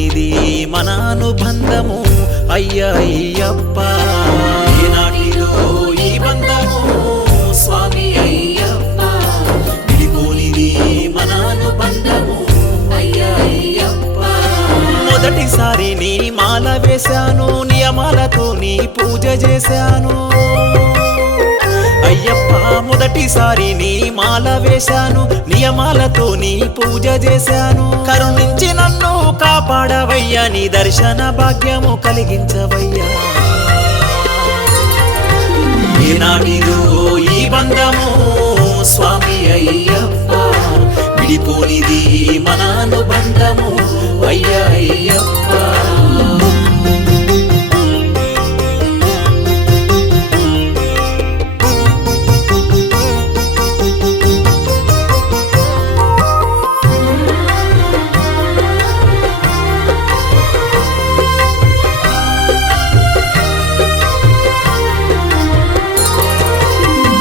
విడిపోనిది మన అనుబంధము అయ్యా అయ్యప్ప ఏనాటిదో ఈ బంధము స్వామి అయ్యప్ప విడిపోనిది మన అనుబంధము అయ్యా అయ్యప్ప మొదటిసారి నీ మాల వేశాను నియమాలతో నీ పూజ చేశాను అయ్యప్ప మొదటిసారి నీ మాల వేశాను నియమాలతో నీ పూజ చేశాను కరుణించి నన్ను కాపాడవయ్యా నీ దర్శన భాగ్యము కలిగించవయ్యా ఏనాటిదో ఈ బంధము స్వామి అయ్యప్ప విడిపోనిది మన అనుబంధము అయ్యా అయ్యప్ప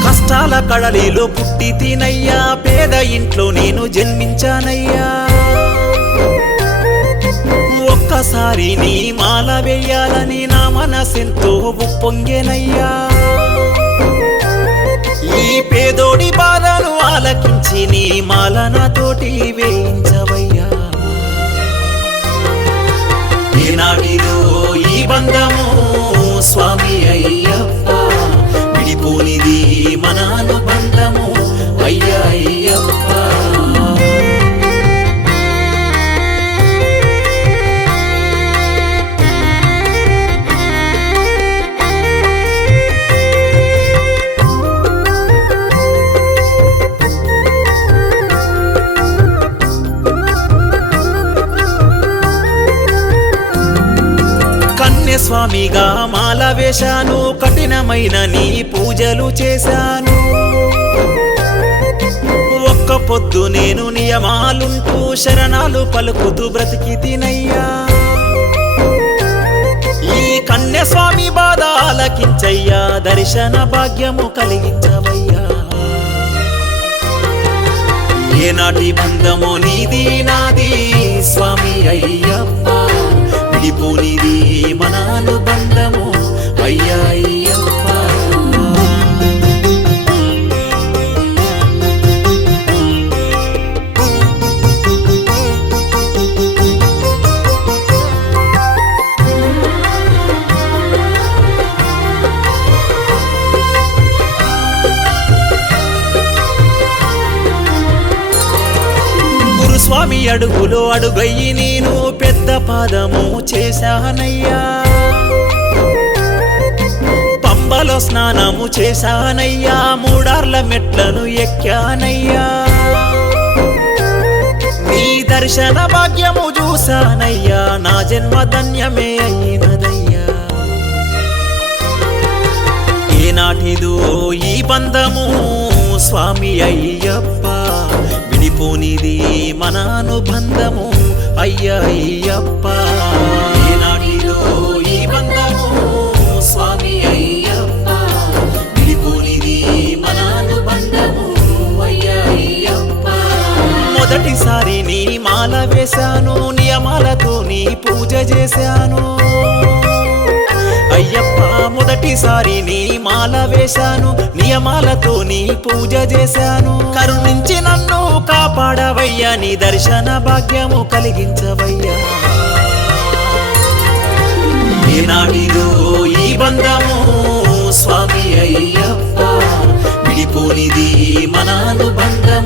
కష్టాల కడలిలో పుట్టి తినయ్యా పేద ఇంట్లో నేను జన్మించానయ్యా ఒక్కసారి నీ మాల వేయాలని నా మనసెంతో ఉప్పొంగెనయ్యా ఈ పేదోడి బాధను ఆలకించి నీ మాల నాతోటి వేయించవయ్యా ఏనాటిదో ఈ బంధము స్వామి అయ్యప్ప విడిపోనిది మన అనుబంధము అయ్యా అయ్యప్ప స్వామిగా మాల వేశాను కఠినమైన నీ పూజలు చేశాను ఒక్క పొద్దు నేను నియమాలుంటూ శరణాలు పలుకుతూ బ్రతికి తినయ్యా ఈ కన్య స్వామి బాధ ఆలకించయ్యా దర్శన భాగ్యము కలిగించవయ్యా ఏనాటి బంధమో నీది నాది స్వామి అయ్యప్ప విడిపోనిది మన అనుబంధము అయ్యా అయ్యప్ప గురుస్వామి అడుగులో అడుగయ్యి నేను పెద్ద పాదము చేశానయ్యా పంబలో స్నానము చేశానయ్యా మూడార్ల మెట్లను ఎక్కానయ్యా నీ దర్శన భాగ్యము చూశానయ్యా నా జన్మ ధన్యమే అయినదయ్యా ఏనాటిదో ఈ బంధము స్వామి అయ్యప్ప విడిపోనిది మన అనుబంధము అయ్యా అయ్యప్ప ఏనాటిదో ఈ బంధము స్వామి అయ్యప్ప విడిపోనిది మన అనుబంధము అయ్యా అయ్యప్ప మొదటిసారి నీ మాల వేశాను నియమాలతో నీ పూజ చేశాను అయ్యప్ప మొదటిసారి నీ మాల వేశాను నియమాలతో నీ పూజ చేశాను కరుణించి నన్ను కాపాడవయ్యా నీ దర్శన భాగ్యము కలిగించవయ్యా ఏనాటిదో ఈ బంధము స్వామి అయ్యప్ప విడిపోనిది మన అనుబంధము